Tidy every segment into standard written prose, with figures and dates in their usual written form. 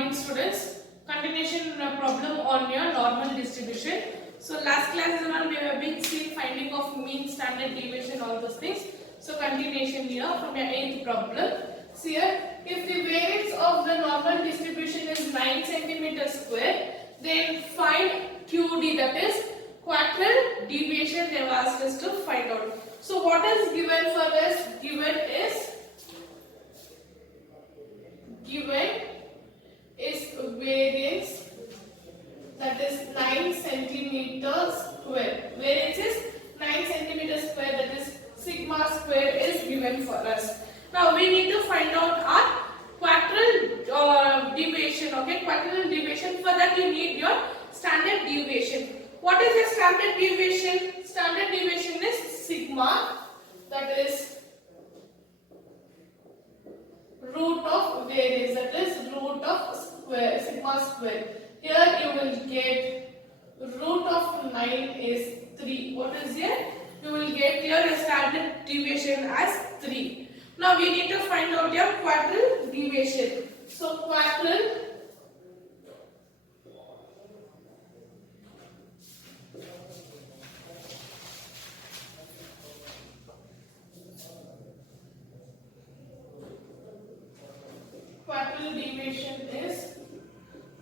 morning students. Continuation problem on your normal distribution. So last class we have been seeing finding of mean, standard deviation, all those things. So continuation here from your 8th problem. See here, if the variance of the normal distribution is 9 cm square, then find QD, that is quadral deviation. They have asked us to find out. So what is given for us? Given is variance, that is 9 centimeters square. Variance is 9 centimeters square, that is sigma square is given for us. Now we need to find out our quadral deviation. Okay, quadral deviation. For that you need your standard deviation. What is the standard deviation? Standard deviation is sigma, that is root of variance, that is root of square, sigma square. Here you will get root of 9 is 3. What is here? You will get your standard deviation as 3. Now we need to find out your quadral deviation. So quadral deviation is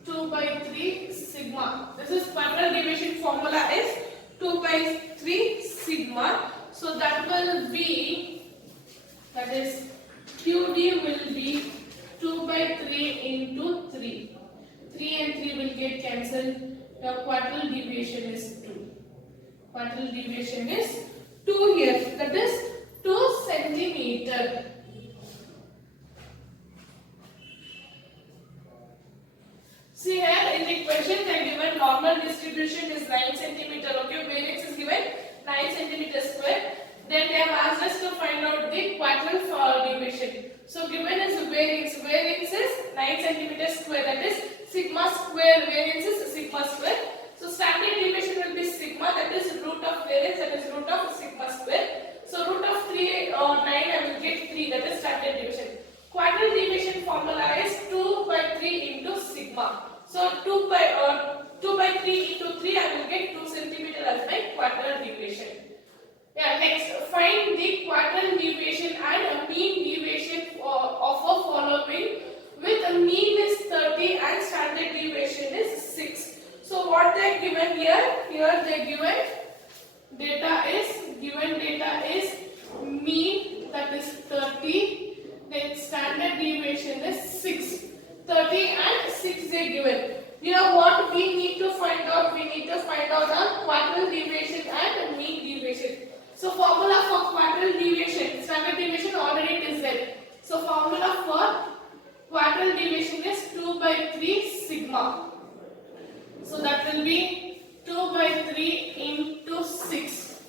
2 by 3 sigma. This is quadral deviation formula is 2 by 3 sigma. So that will be, that is QD will be 2 by 3 into 3. 3 and 3 will get cancelled. The quadral deviation is 2. Quadral deviation is 2 here. That is 2 centimeter. See here in the equation they are given normal distribution is 9 centimeter. Okay, variance is given 9 centimeter square. Then they have asked us to find out the quadral deviation. So given is variance. Variance is 9 centimeter square. That is sigma square. Variance is sigma square. So standard deviation will be sigma. That is root of variance. That is root of sigma square. So root of 3 or 9 I will get 3. That is standard deviation. Quadral deviation formula is 2 by 3 into sigma. So 2 by 3 into 3 I will get 2 centimeter as my quadral deviation. Yeah, next find the quadral deviation and a mean deviation of a following with a mean is 30 and standard deviation is 6. So what they are given here? Here they given data is mean, that is 30, then standard deviation is 6. 30 and 6 they given. Here what we need to find out? We need to find out the quadral deviation and mean deviation. So formula for quadral deviation, standard deviation already it is there. So formula for quadral deviation is 2 by 3 sigma. So that will be 2 by 3 into 6.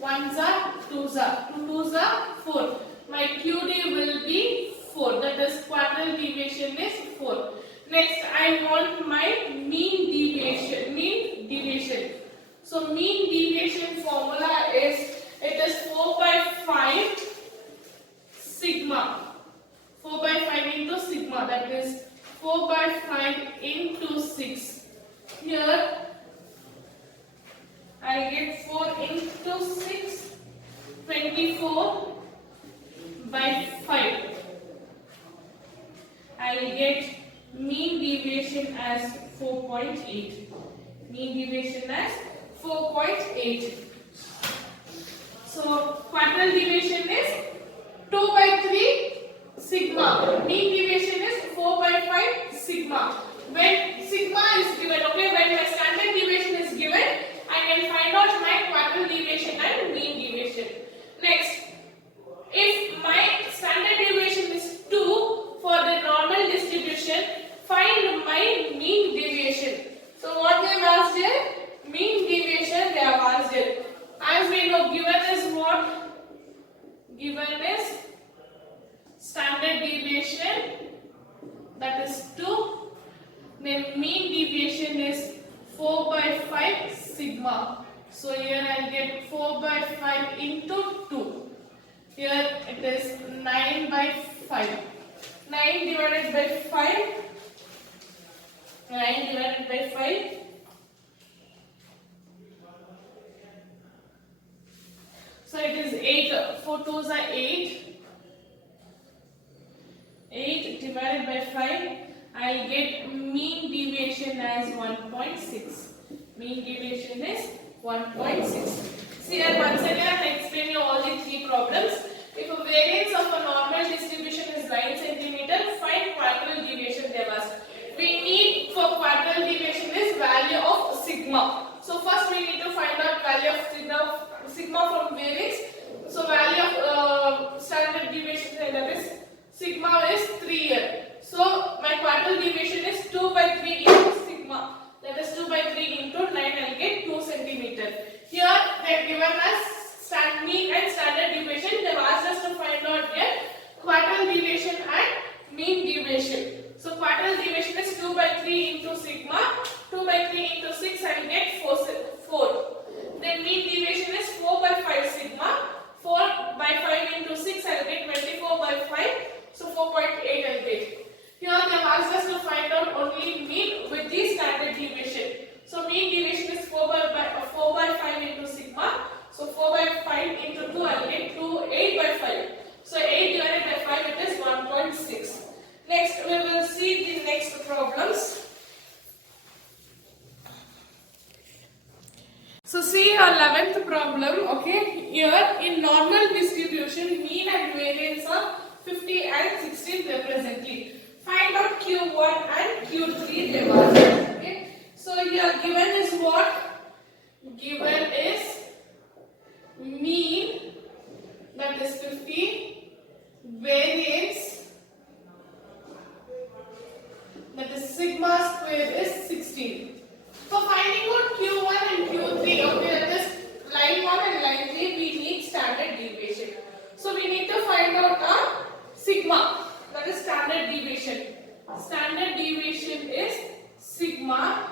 1s are 2s are 2 2s are 4. My QD will be 4. That is quadral deviation is 4. Next I want my mean deviation. So mean deviation formula is, it is 4 by 5 sigma. 4 by 5 into sigma, that is 4 by 5 into 6. Here I get 4 into 6, 24 by 5. I will get mean deviation as 4.8. Mean deviation as 4.8. So quadral deviation is 2 by 3 sigma. Mean deviation is 4 by 5 sigma. When sigma is given, okay, when my standard deviation is given, I can find out my quadral deviation and mean deviation. Next, if my standard deviation is 2 for the normal distribution, find my mean deviation. So what they have asked here? Mean deviation they have asked here. As we know, given is what? Given is standard deviation, that is 2. Then mean deviation is 4 by 5 sigma. So here I get 4 by 5 into 2. Here it is 9 by 5. 9 divided by 5, by 5. So it is 8. 4 2s are 8. 8 divided by 5. I'll get mean deviation as 1.6. Mean deviation is 1.6. See here once again I explain you all the three problems. If a variance of a normal distribution is 9 centimeter, find quadral deviation they asked. We need for quadral deviation is value of sigma. So first we need to find out value of sigma from variance. So value of standard deviation, that is sigma is 3 here. So my quadral deviation is 2 by 3 into sigma. That is 2 by 3 into 9. I'll get 2 centimeter. Here they have given us mean and standard deviation. They have asked us to find out their quadral deviation and mean deviation. So quadral deviation is 2 by 3 into sigma. 2 by 3 into 6 I will get 4. Then mean deviation is 4 by 5 sigma. 4 by 5 into 6 I will get 24 by 5. So 4.8 I will get. Here they have asked us to find out only mean with the standard deviation. So mean deviation is 4 by 5 into sigma. So 4 by 5 into 2 I will get 8 by 5. So 8 divided by 5 it is 1.6. Next we will see the next problems. So see our 11th problem. Okay, here in normal distribution mean and variance are 50 and 16 representatively. Find out Q1 and Q3 they were. Okay, so here given is what? Given is mean, that is 50, variance, that is sigma square is 16. So finding out Q1 and Q3, okay, that is line 1 and line 3, we need standard deviation. So we need to find out sigma, that is standard deviation. Standard deviation is sigma,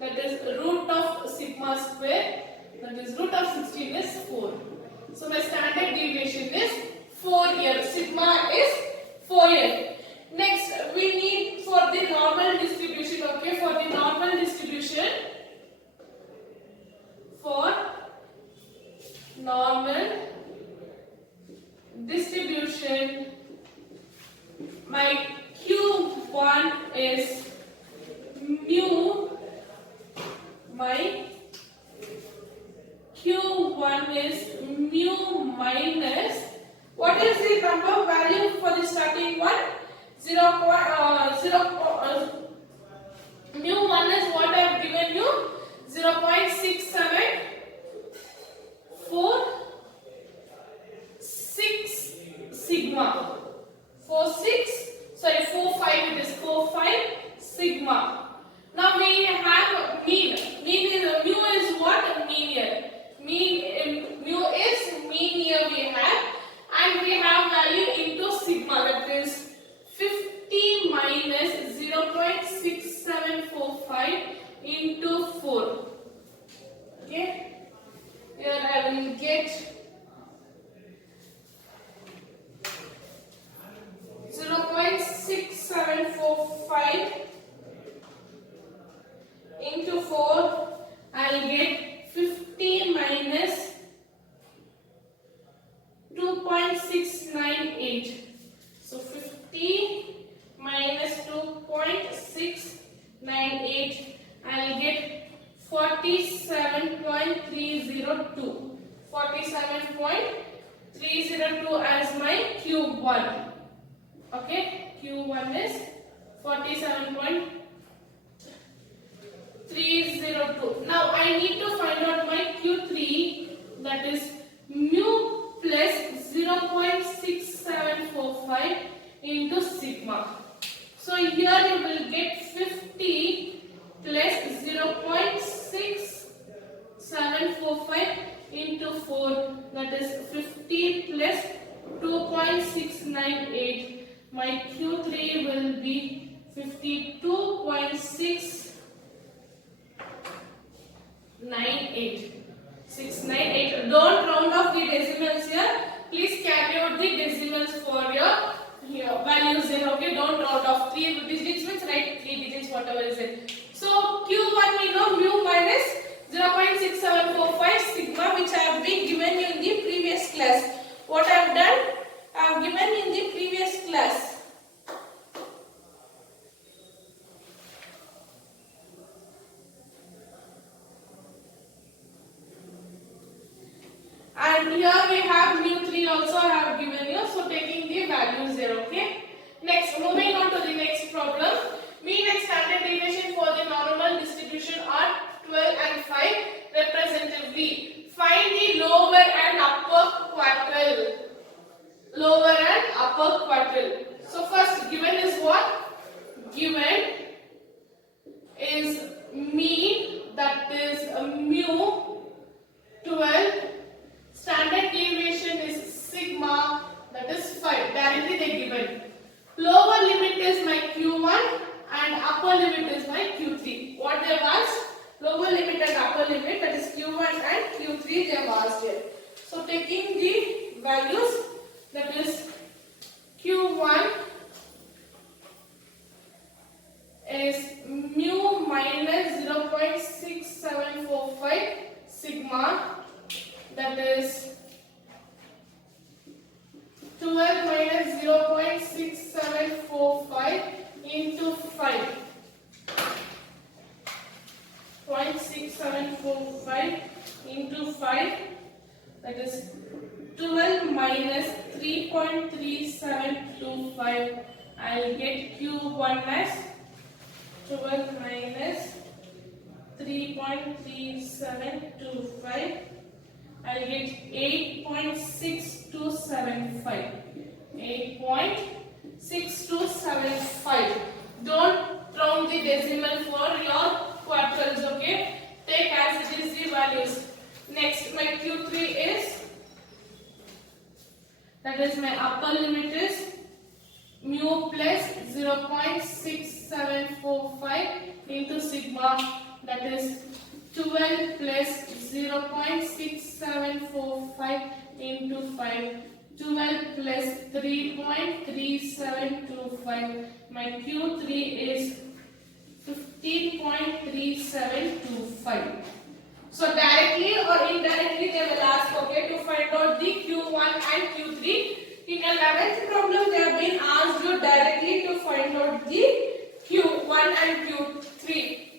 that is root of sigma square, that is root of 16 is 4. So my standard deviation is 4 here. Sigma is 4 here. Next we need for the normal distribution. Okay, for the normal distribution, for normal distribution, my Q1 is mu, my Q1 is mu minus, what is the number value for the starting one? Mu 1 is what I have given you, 0.6746 sigma. 4.5 it is 4.5 sigma. Now we have mean. Mean is mu is what? Mean here. Mean mu is mean here we have, and we have value into sigma, that is 50 minus 0.6745 into 4. Okay, here I will get 0.6745 into 4. I will get 50 minus 2.698. So 50 minus 2.698, I will get 47.302. 47.302 as my Q1. Okay, Q1 is 47.302. Now I need to find out my Q3, that is mu plus 0.6745 into sigma. So here you will get 50 plus 0.6745 into 4, that is 50 plus 2.698. My Q3 will be 52.698. Don't round off the decimals here. Please carry out the decimals for your values here. Okay, don't round off. 3 digits means write 3 digits, whatever is it. So Q1 we know mu minus 0.6745 sigma, which I have been given you in the previous class. What I have done, I have given in the previous class. And here we have mu3 also I have given you. So taking the values there, okay. Next, moving on to the next problem. Mean and standard deviation for the normal distribution are 12 and 5 representatively. Find the lower and upper quartile. Lower and upper quartile. So first given is what? Given is mean, that is mu 12. Standard deviation is sigma, that is 5. Directly they given. Lower limit is my Q1 and upper limit is my Q3. What they have asked? Lower limit and upper limit, that is Q1 and Q3 they have asked here. So taking the values, that is Q1 is mu minus 0.6745 sigma, that is 12 minus 0.6745 into 5. 0.6745 into 5, that is 12 minus 3.3725. I'll get Q1 as 12 minus 3.3725. I'll get 8.6275. 8.6275. Don't round the decimal for your quartiles, okay? Take as it is the values. Next, my Q3 is, that is my upper limit is mu plus 0.6745 into sigma, that is 12 plus 0.6745 into 5. 12 plus 3.3725. My Q3 is 15.3725. So directly or indirectly they will ask, okay, to find out the Q1 and Q3. In 11th problem they have been asked you directly to find out the Q1 and Q3.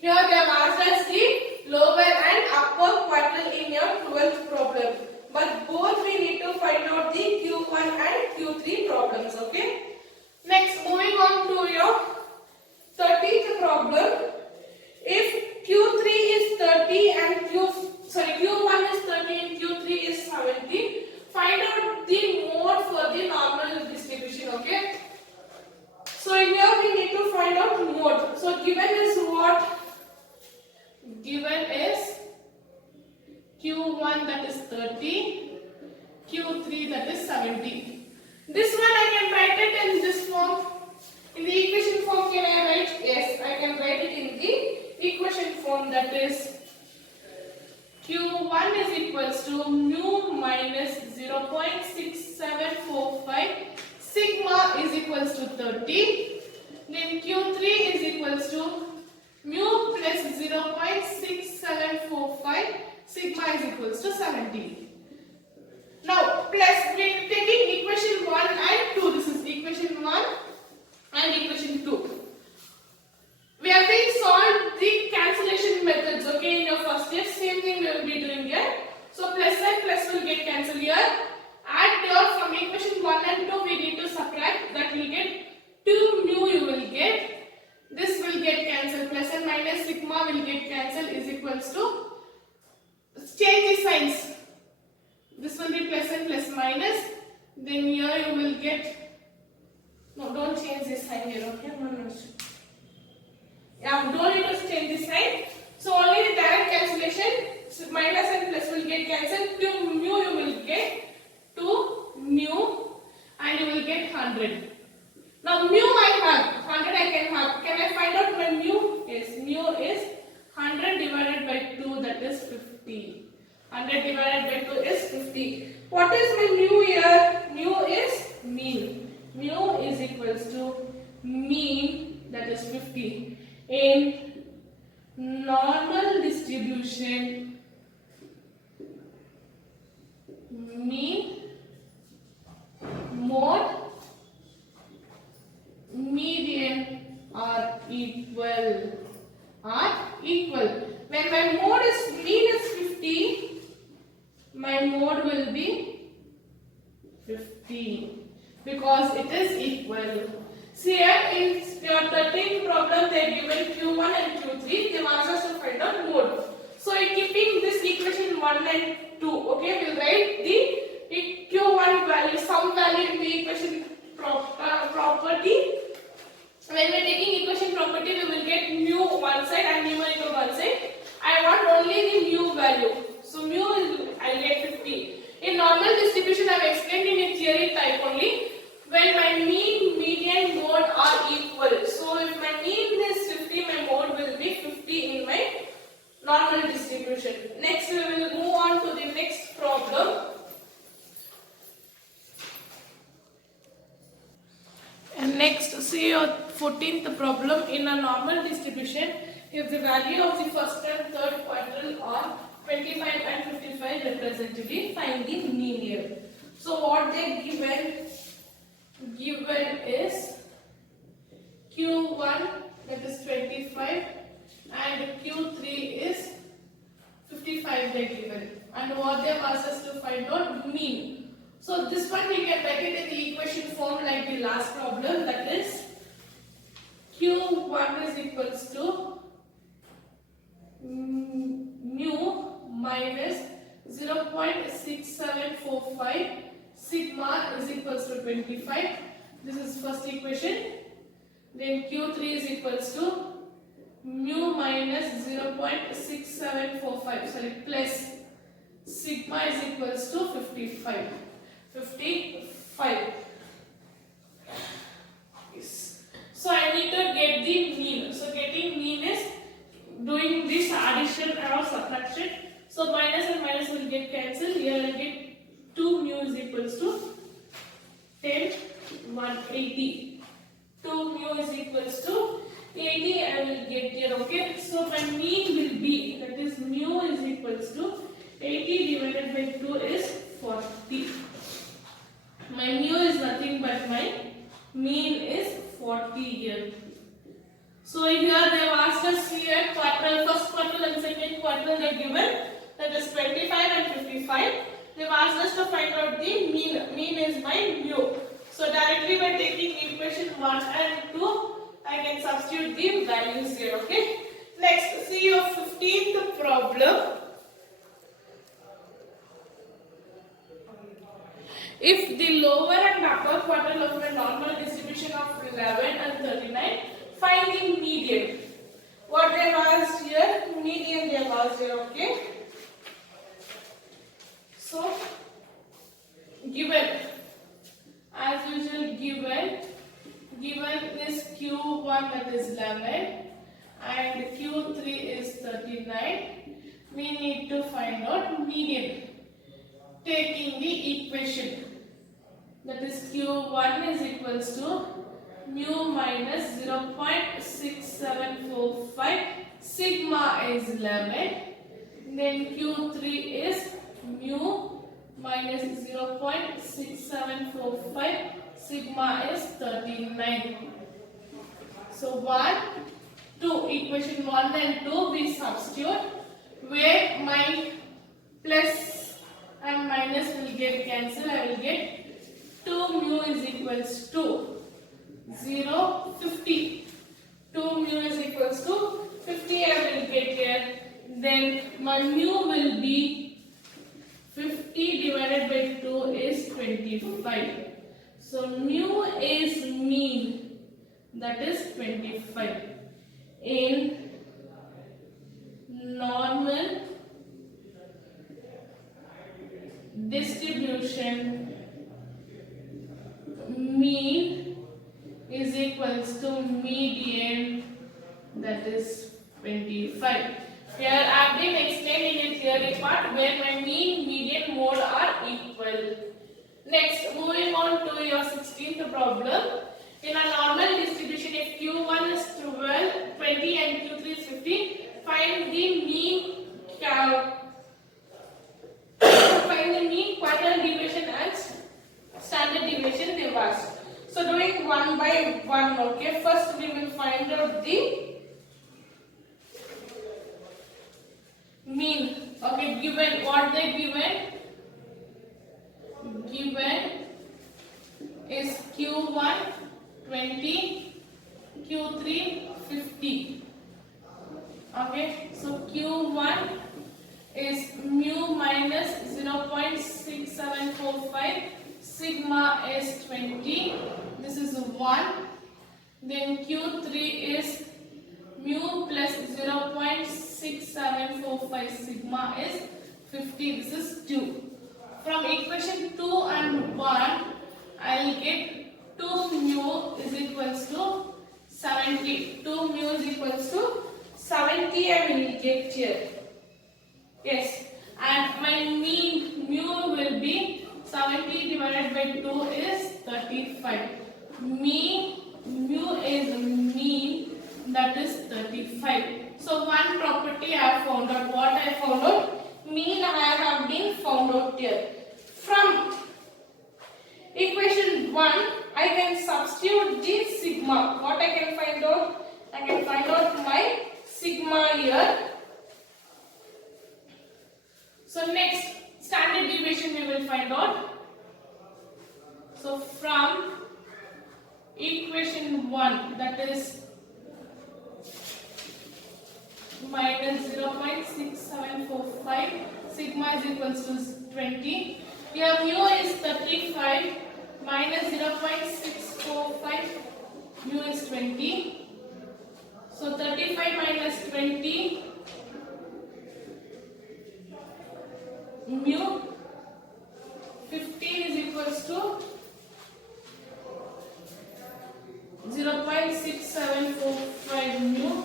Here they have asked us the lower and upper quartile in your 12th problem. But both we need to find out the Q1 and Q3 problems, okay? Next, moving on to your 30th problem. If Q3 is 30 and Q1 is 30 and Q3 is 70, find out the mode for the normal distribution, okay? So here we need to find out mode. So given is what? Given is Q1, that is 30, Q3, that is 70. This one I can write it in this form. In the equation form can I write? Yes, I can write it in the equation form, that is Q1 is equals to mu minus 0.6745 sigma is equals to 30. Then Q3 is equals to mu plus 0.6745 sigma is equals to 70. Now plus we are taking equation 1 and 2. This is equation 1 and equation 2. We have been solved the cancellation methods, okay, in your first year. Same thing we will be doing here. So plus and plus will get cancelled here. Add here from equation 1 and 2 we need to subtract. That will get 2 mu you will get. This will get cancelled. Plus and minus sigma will get cancelled is equals to, change the signs. This will be plus and plus minus. Then here you will get, no, don't change this sign here, okay? Yeah, don't need to change this sign. So only the direct cancellation, so minus and plus will get cancelled. 2 mu you will get 2 mu and you will get 100. Now mu I have, 100 I can have. Can I find out my mu? Yes, mu is 100 divided by 2, that is 50. 100 divided by 2 is 50. What is my mu here? Mu is mean. Mu is equals to mean, that is 50. In normal distribution, mean, mode, median are equal. When my mode is mean is 50, my mode will be 50 because it is equal. See here in your 13th problem they are given Q1 and Q3. They ask us to find out mode. So in keeping this equation 1 and 2, okay, we'll write the Q1 value, some value in the equation property. When we are taking equation property, we will get mu one side and numerical one side. I want only the mu value. So mu is, I will get 50. In normal distribution, I have explained in a theory type only. When my mean, median, mode are equal. So if my mean is 50, my mode will be 50 in my normal distribution. Next, we will move on to the next problem. And next, see your 14th problem. In a normal distribution, if the value of the first and third quadrille are 25 and 55 representatively, find the median. So what they given is Q1, that is 25, and Q3 is 55 they given. And what they asked us to find out mean. So this one we can write it in the equation form like the last problem, that is Q1 is equals to mu minus 0.6745 sigma is equals to 25. This is first equation. Then Q3 is equals to mu minus 0.6745, sorry, plus sigma is equals to 55. Yes. So I need to get the mean. So getting mean is doing this addition or subtraction. So minus and minus will get cancelled. Here I will get 2 mu is equals to 10, 180. 2 mu is equals to 80. I will get here. Okay. So my mean will be, that is mu is equals to 80 divided by 2 is 40. My mu is nothing but my mean is 40 here. So here they have asked us here quadrille, first quadrille and second quadrille they are given, that is 25 and 55. They have asked us to find out the mean. Mean is my mu. So directly by taking equation 1 and 2, I can substitute the values here. Okay. Next, see your 15th problem. If the lower and upper quadrille of a normal distribution of 11 and 39, find the median. What they have asked here, median they have asked here, okay. So, given, as usual given is Q1 that is 11 and Q3 is 39, we need to find out median. Taking the equation, that is Q1 is equals to mu minus 0.6745, sigma is 11, then Q3 is mu minus 0.6745, sigma is 39. So 1, 2, equation 1 and 2 we substitute, where my plus and minus will get cancelled. I will get 2 mu is equals to 0, 50. 2 mu is equals to 50 I will get here. Then my mu will be 50 divided by 2 is 25. So mu is mean, that is 25. In normal distribution, mean is equals to median, that is 25. Here I have been explained in a theory part where my mean, median, mode are equal. Next, moving on to your 16th problem. In a normal distribution, if Q1 is 12, 20 and Q3 is 50, find the mean find the mean, quadrant deviation and standard deviation they asked. So doing one by one. Okay, first we will find out the mean. Okay, given what they given is Q1 20, Q3 50. Okay, so Q1 is mu minus 0.6745, sigma is 20, this is 1. Then Q3 is mu plus 0.6745, sigma is 50, this is 2. From equation 2 and 1, I will get 2 mu is equals to 70. 2 mu is equals to 70 I will get here. Yes, and my mean mu will be 70 divided by 2 is 35. Mu is mean, that is 35. So one property I have found out. What I found out? Mean I have been found out here. From equation 1, I can substitute the sigma. What I can find out? I can find out my sigma here. So next, standard deviation we will find out. So from equation 1, that is minus 0.6745, sigma is equals to 20. Here mu is 35 minus 0.645, mu is 20. So 35 minus 20, mu 15 is equals to 0.6745 mu.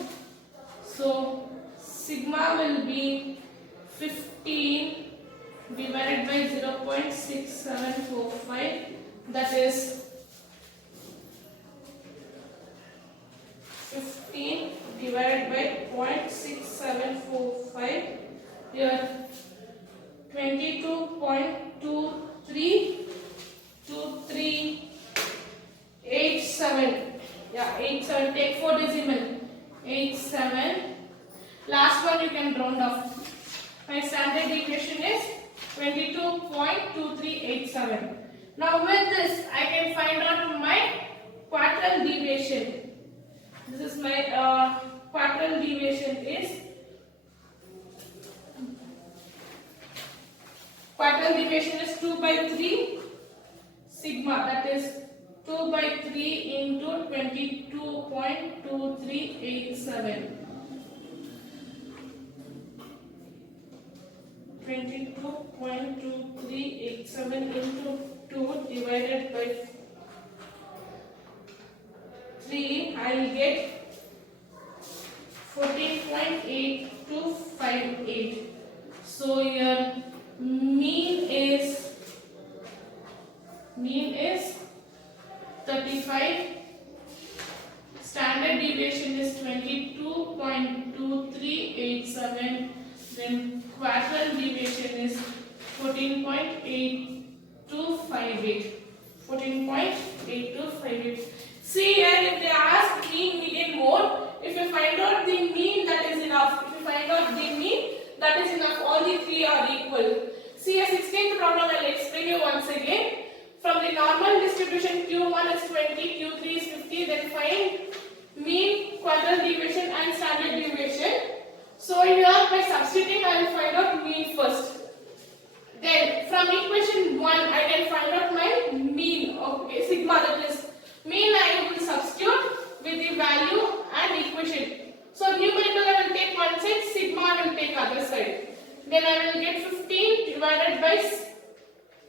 So sigma will be 15 divided by 0.6745, that is 15 divided by 0.6745, here 22.2387. Yeah, 87. Take 4 decimal. 87. Last one you can round off. My standard deviation is 22.2387. Now with this I can find out my quadrant deviation. This is my quadrant deviation is quadrant deviation is 2 by 3 sigma, that is 2 by 3 into 22.2387. 22.2387 into 2 divided by 3, I will get 14.8258. So your mean is 35, standard deviation is 22.2387, then quadrant deviation is 14.8258. 14.8258. See here, if they ask mean, median, mode, if you find out the mean, that is enough. If you find out the mean, that is enough. All the three are equal. See a 16th problem, I will explain you once again. From the normal distribution, Q1 is 20, Q3 is 50, then find mean, quadrant deviation and standard deviation. So here by substituting, I will find out mean first. Then from equation 1, I can find out my mean. Okay, sigma, that is mean I will substitute with the value and equation. So numerator I will take one side, sigma I will take other side. Then I will get 15 divided by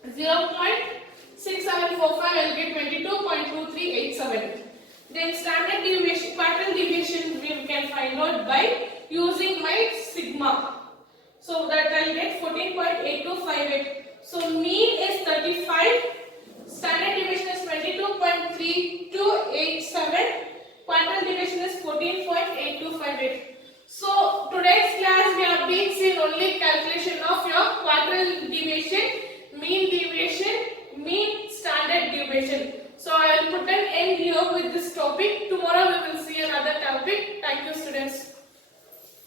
0.6745, I will get 22.2387. Then standard deviation, quadrant deviation we can find out by using my sigma. So that I will get 14.8258. So mean is 35, standard deviation is 22.3287, quadrant deviation is 14.8258. So today's class we have been seen only calculation of your quadrille deviation, mean deviation, mean standard deviation. So I will put an end here with this topic. Tomorrow